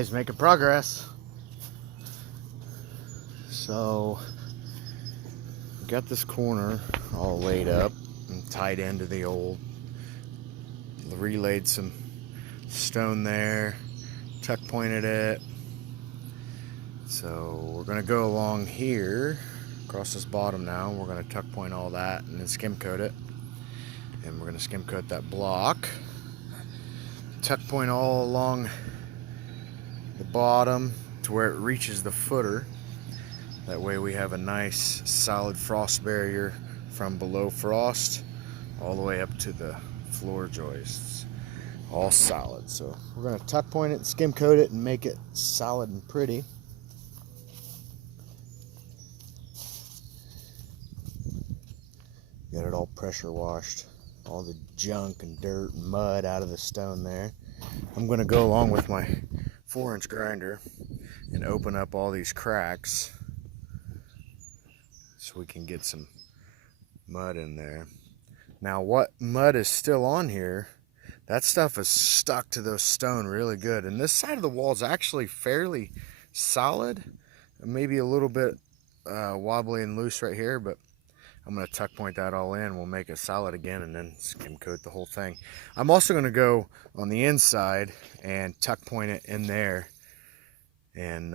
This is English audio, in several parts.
guys, making progress. So got this corner all laid up and tied into the old, relayed some stone there, tuck pointed it. So we're gonna go along here across this bottom now. We're gonna tuck point all that and then skim coat it, and we're gonna skim coat that block, tuck point all along the bottom to where it reaches the footer. That way we have a nice solid frost barrier from below frost all the way up to the floor joists, all solid. So we're going to tuck point it and skim coat it and make it solid and pretty. Got it all pressure washed, all the junk and dirt and mud out of the stone there. I'm going to go along with my 4-inch grinder and open up all these cracks so we can get some mud in there. Now what mud is still on here, that stuff is stuck to those stone really good. And this side of the wall is actually fairly solid, maybe a little bit wobbly and loose right here, but I'm going to tuck point that all in. We'll make it solid again and then skim coat the whole thing. I'm also going to go on the inside and tuck point it in there and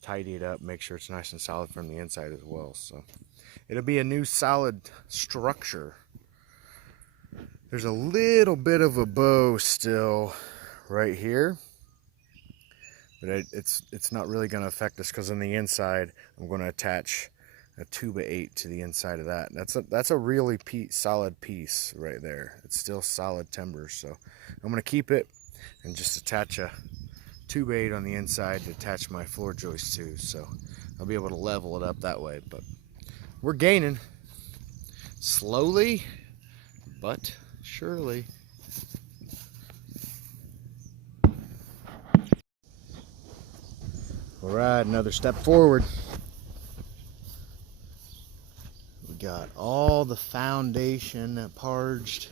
tidy it up, make sure it's nice and solid from the inside as well. So it'll be a new solid structure. There's a little bit of a bow still right here, but it's not really going to affect us because on the inside I'm going to attach a 2x8 to the inside of that. That's a really solid piece right there. It's still solid timber, so I'm going to keep it and just attach a 2x8 on the inside to attach my floor joist to, so I'll be able to level it up that way. But we're gaining slowly but surely. All right, another step forward. We got all the foundation parged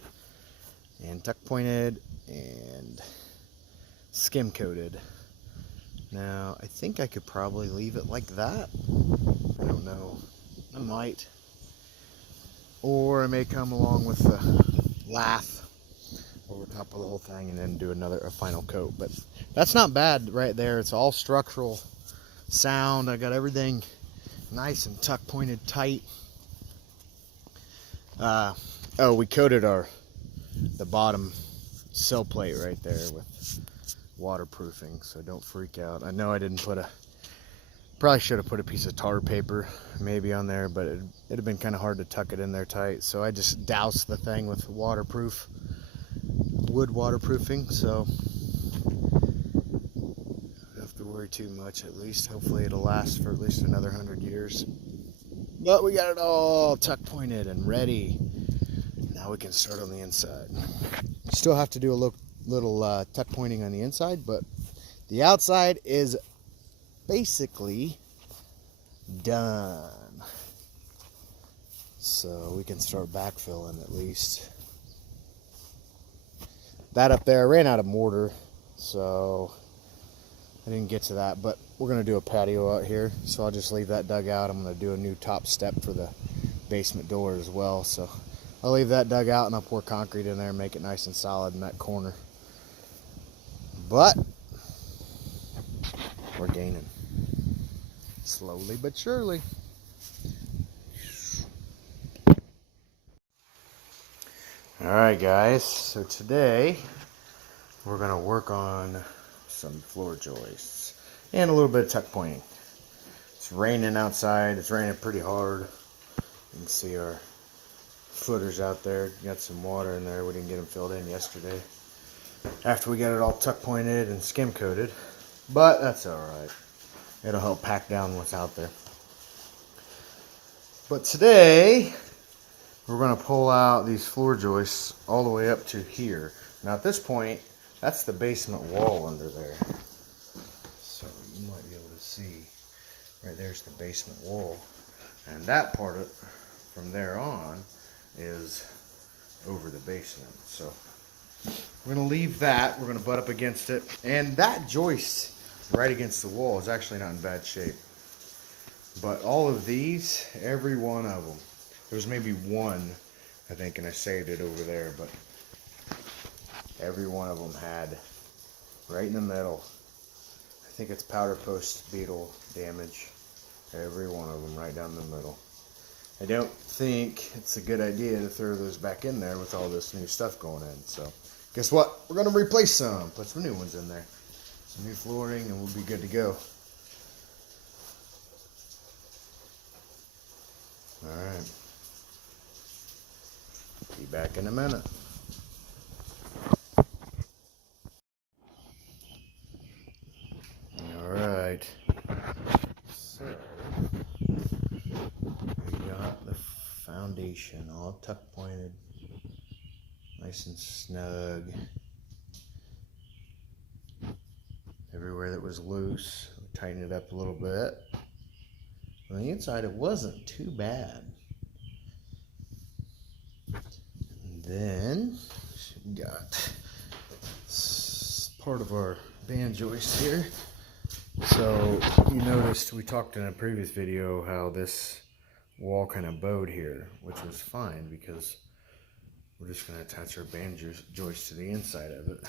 and tuck pointed and skim coated. Now I think I could probably leave it like that. I don't know, I might, or I may come along with the lath over top of the whole thing and then do a final coat. But that's not bad right there. It's all structural sound. I got everything nice and tuck pointed tight. Oh, we coated the bottom sill plate right there with waterproofing, so don't freak out. I know I didn't probably should have put a piece of tar paper maybe on there, but it'd have been kind of hard to tuck it in there tight, so I just doused the thing with wood waterproofing, so don't have to worry too much. At least hopefully it'll last for at least another 100 years. But we got it all tuck pointed and ready. Now we can start on the inside. Still have to do a little tuck pointing on the inside, but the outside is basically done. So we can start backfilling at least. That up there, I ran out of mortar, so I didn't get to that, but we're going to do a patio out here, so I'll just leave that dug out. I'm going to do a new top step for the basement door as well, so I'll leave that dug out and I'll pour concrete in there and make it nice and solid in that corner. But we're gaining slowly but surely. Alright guys, so today we're going to work on some floor joists and a little bit of tuck pointing. It's raining outside. It's raining pretty hard. You can see our footers out there. Got some water in there. We didn't get them filled in yesterday after we got it all tuck pointed and skim coated, but that's alright. It'll help pack down what's out there. But today we're going to pull out these floor joists all the way up to here. Now at this point, that's the basement wall under there. So you might be able to see, right there's the basement wall. And that part of, from there on is over the basement. So We're gonna leave that. We're gonna butt up against it. And that joist right against the wall is actually not in bad shape. But all of these, every one of them, there's maybe one, I think, and I saved it over there, but every one of them had right in the middle. I think it's powder post beetle damage. Every one of them right down the middle. I don't think it's a good idea to throw those back in there with all this new stuff going in. So guess what? We're going to replace some. Put some new ones in there. Some new flooring and we'll be good to go. Alright. Be back in a minute. Alright. So, we got the foundation all tuck pointed. Nice and snug. Everywhere that was loose, we tightened it up a little bit. On the inside, it wasn't too bad. And then we got part of our band joist here. So you noticed we talked in a previous video how this wall kind of bowed here, which was fine because we're just going to attach our band joist to the inside of it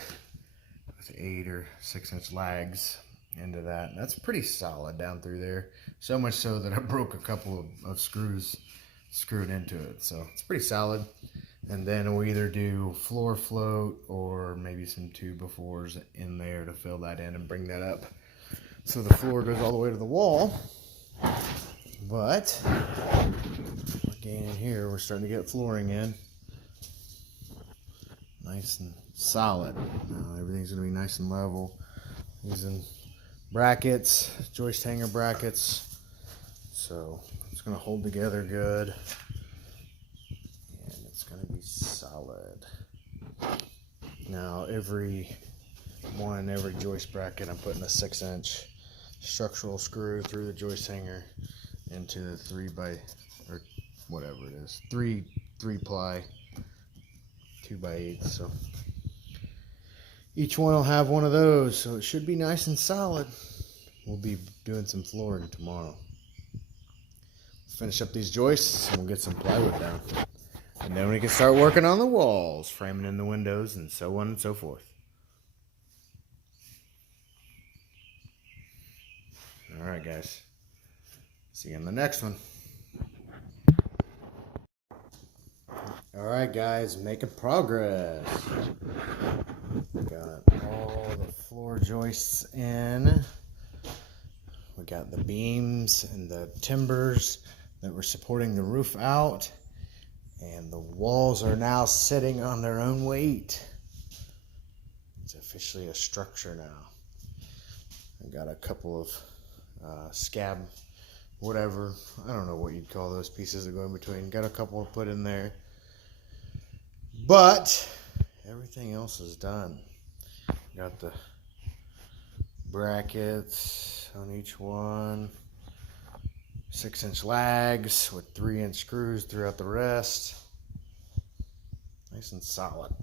with 8 or 6 inch lags into that. And that's pretty solid down through there. So much so that I broke a couple of screws screwed into it. So it's pretty solid. And then we'll either do floor float or maybe some 2x4s in there to fill that in and bring that up. So the floor goes all the way to the wall. But we're gaining here. We're starting to get flooring in. Nice and solid. Now everything's going to be nice and level. Using brackets, joist hanger brackets. So it's going to hold together good. And it's going to be solid. Now every joist bracket I'm putting a 6 inch structural screw through the joist hanger into the 3 ply 2x8. So each one will have one of those, so it should be nice and solid. We'll be doing some flooring tomorrow. Finish up these joists and we'll get some plywood down, and then we can start working on the walls, framing in the windows, and so on and so forth. Alright guys, see you in the next one. Alright guys, making progress. We got all the floor joists in. We got the beams and the timbers that were supporting the roof out. And the walls are now sitting on their own weight. It's officially a structure now. I got a couple of scab, whatever, I don't know what you'd call those pieces that go in between. Got a couple put in there, but everything else is done. Got the brackets on each one, 6 inch lags with 3 inch screws throughout the rest. Nice and solid.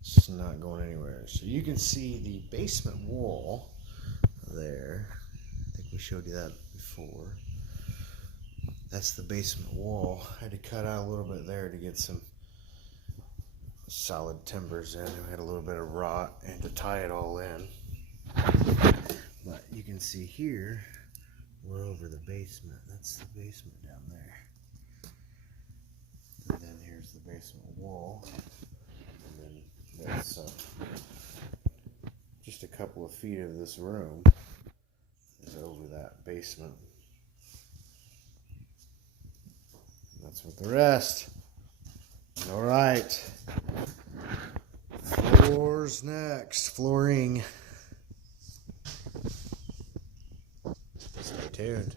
It's just not going anywhere. So you can see the basement wall there. We showed you that before. That's the basement wall. I had to cut out a little bit there to get some solid timbers in. We had a little bit of rot and to tie it all in. But you can see here, we're over the basement. That's the basement down there. And then here's the basement wall. And then that's just a couple of feet of this room is over that basement. That's with the rest. All right. Floors next. Flooring. Stay tuned.